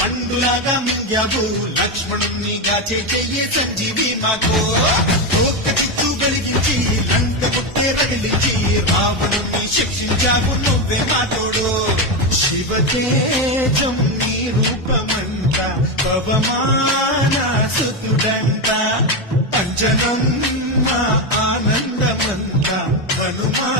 పండులాగా మింగావు లక్ష్మణునిగా చెయ్యి సంజీవి మాకు చిత్తు కలిగించి లంక కొట్టే రగిలించి రావణుని శిక్షించావు నువ్వే మాతోడు శివతేజం నీ రూపమంట పవమాన సుతుడంట అంజనం ఆనందమంత వనుమా